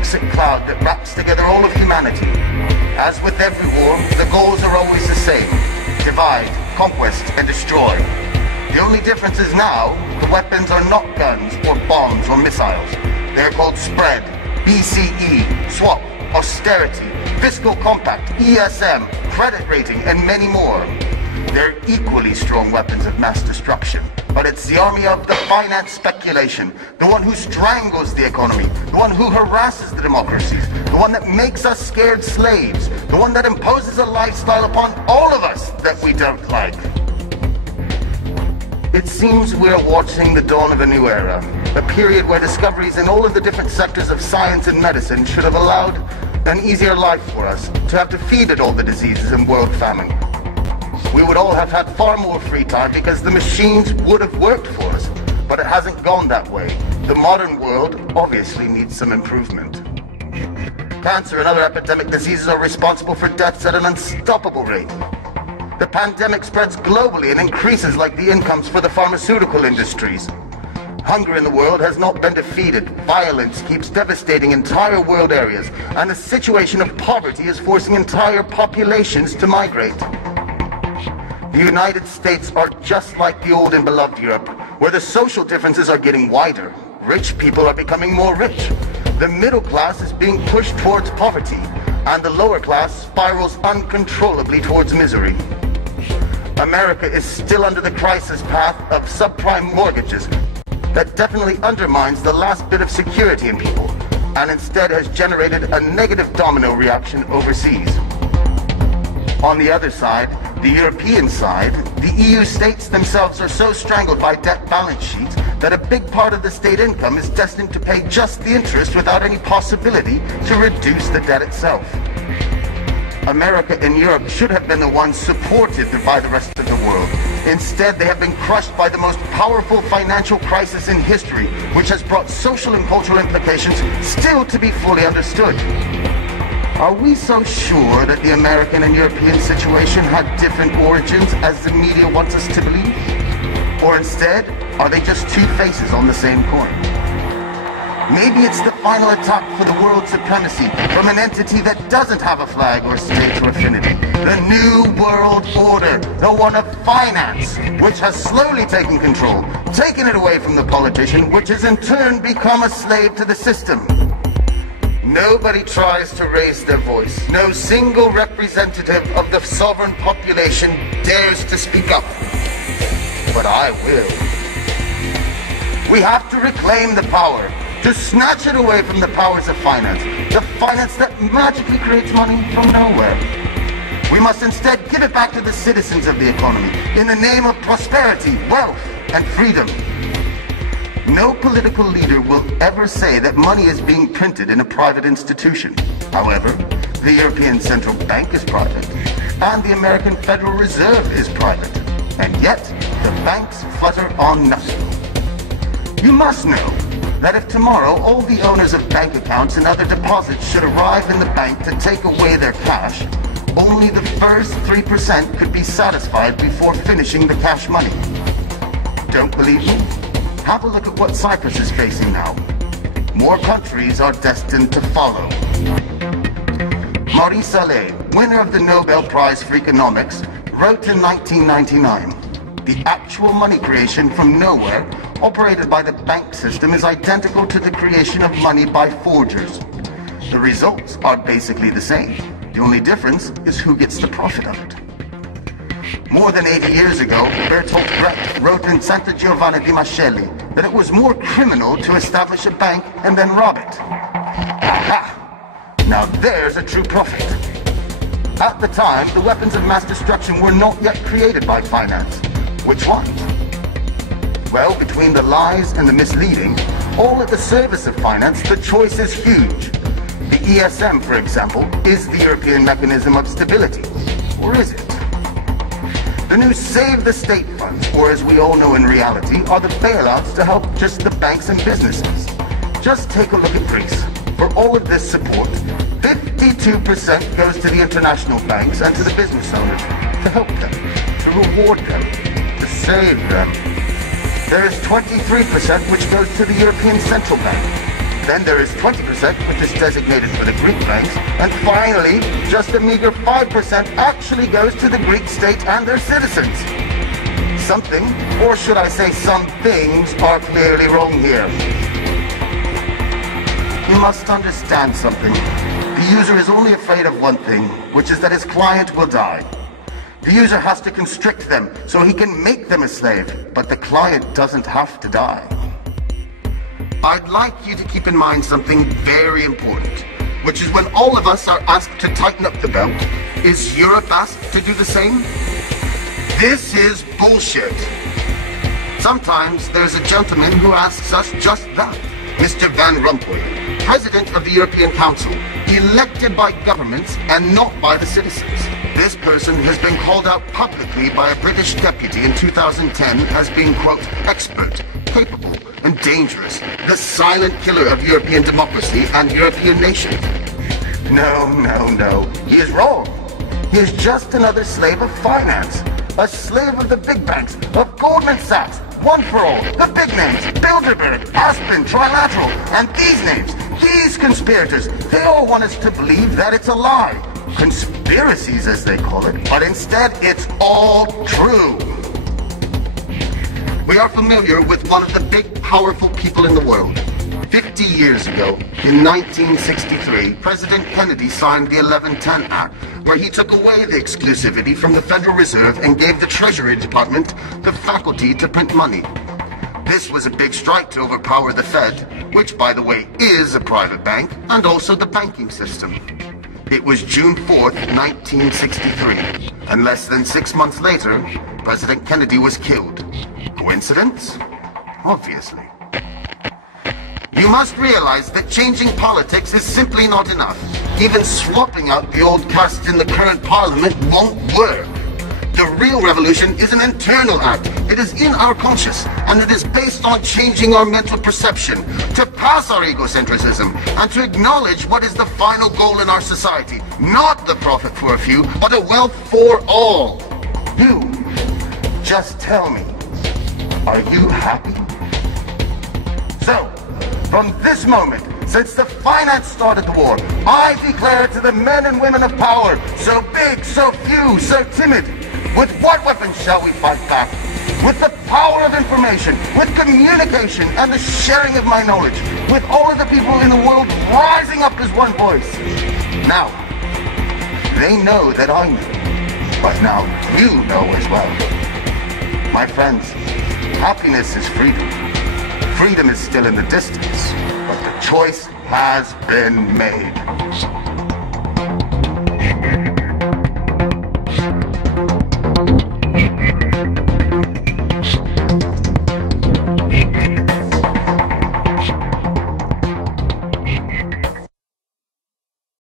toxic cloud that wraps together all of humanity. As with every war, the goals are always the same: divide, conquest, and destroy. The only difference is now, the weapons are not guns or bombs or missiles. They're called spread, BCE, swap, austerity, fiscal compact, ESM, credit rating, and many more. They're equally strong weapons of mass destruction. But it's the army of the finance speculation, the one who strangles the economy, the one who harasses the democracies, the one that makes us scared slaves, the one that imposes a lifestyle upon all of us that we don't like. It seems we're watching the dawn of a new era, a period where discoveries in all of the different sectors of science and medicine should have allowed an easier life for us, to have defeated all the diseases and world famine. We would all have had far more free time because the machines would have worked for us, but it hasn't gone that way. The modern world obviously needs some improvement. Cancer and other epidemic diseases are responsible for deaths at an unstoppable rate. The pandemic spreads globally and increases like the incomes for the pharmaceutical industries. Hunger in the world has not been defeated. Violence keeps devastating entire world areas, and the situation of poverty is forcing entire populations to migrate. The United States are just like the old and beloved Europe, where the social differences are getting wider. Rich people are becoming more rich. The middle class is being pushed towards poverty, and the lower class spirals uncontrollably towards misery. America is still under the crisis path of subprime mortgages that definitely undermines the last bit of security in people, and instead has generated a negative domino reaction overseas. On the other side, the European side, the EU states themselves are so strangled by debt balance sheets that a big part of the state income is destined to pay just the interest without any possibility to reduce the debt itself. America and Europe should have been the ones supported by the rest of the world. Instead, they have been crushed by the most powerful financial crisis in history, which has brought social and cultural implications still to be fully understood. Are we so sure that the American and European situation had different origins as the media wants us to believe? Or instead, are they just two faces on the same coin? Maybe it's the final attack for the world supremacy from an entity that doesn't have a flag or state or affinity. The New World Order, the one of finance, which has slowly taken control, taken it away from the politician, which has in turn become a slave to the system. Nobody tries to raise their voice. No single representative of the sovereign population dares to speak up. But I will. We have to reclaim the power, to snatch it away from the powers of finance, the finance that magically creates money from nowhere. We must instead give it back to the citizens of the economy in the name of prosperity, wealth, and freedom. No political leader will ever say that money is being printed in a private institution. However, the European Central Bank is private, and the American Federal Reserve is private, and yet the banks flutter on nothing. You must know that if tomorrow all the owners of bank accounts and other deposits should arrive in the bank to take away their cash, only the first 3% could be satisfied before finishing the cash money. Don't believe me? Have a look at what Cyprus is facing now. More countries are destined to follow. Maurice Allais, winner of the Nobel Prize for Economics, wrote in 1999, "The actual money creation from nowhere, operated by the bank system, is identical to the creation of money by forgers. The results are basically the same. The only difference is who gets the profit of it." More than 80 years ago, Bertolt Brecht wrote in Santa Giovanna di Mascelli that it was more criminal to establish a bank and then rob it. Aha! Now there's a true prophet. At the time, the weapons of mass destruction were not yet created by finance. Which ones? Well, between the lies and the misleading, all at the service of finance, the choice is huge. The ESM, for example, is the European mechanism of stability. Or is it? The new Save the State funds, or as we all know in reality, are the bailouts to help just the banks and businesses. Just take a look at Greece. For all of this support, 52% goes to the international banks and to the business owners to help them, to reward them, to save them. There is 23% which goes to the European Central Bank. Then there is 20%, which is designated for the Greek banks. And finally, just a meager 5% actually goes to the Greek state and their citizens. Something, or should I say some things, are clearly wrong here. You must understand something. The user is only afraid of one thing, which is that his client will die. The user has to constrict them so he can make them a slave, but the client doesn't have to die. I'd like you to keep in mind something very important, which is when all of us are asked to tighten up the belt, is Europe asked to do the same? This is bullshit. Sometimes there's a gentleman who asks us just that. Mr. Van Rompuy, President of the European Council, elected by governments and not by the citizens. This person has been called out publicly by a British deputy in 2010 as being, quote, expert, capable, and dangerous, the silent killer of European democracy and European nations. No. He is wrong. He is just another slave of finance. A slave of the big banks, of Goldman Sachs, One for All, the big names, Bilderberg, Aspen, Trilateral, and these names, these conspirators, they all want us to believe that it's a lie. Conspiracies, as they call it, but instead it's all true. We are familiar with one of the big, powerful people in the world. 50 years ago, in 1963, President Kennedy signed the 1110 Act, where he took away the exclusivity from the Federal Reserve and gave the Treasury Department the faculty to print money. This was a big strike to overpower the Fed, which, by the way, is a private bank, and also the banking system. It was June 4th, 1963, and less than 6 months later, President Kennedy was killed. Coincidence? Obviously. You must realize that changing politics is simply not enough. Even swapping out the old caste in the current parliament won't work. The real revolution is an internal act. It is in our conscience, and it is based on changing our mental perception, to pass our egocentrism, and to acknowledge what is the final goal in our society. Not the profit for a few, but a wealth for all. You, just tell me, are you happy? So, from this moment, since the finance started the war, I declare to the men and women of power, so big, so few, so timid, with what weapons shall we fight back? With the power of information, with communication and the sharing of my knowledge, with all of the people in the world rising up as one voice. Now, they know that I know, but now you know as well. My friends, happiness is freedom. Freedom is still in the distance, but the choice has been made.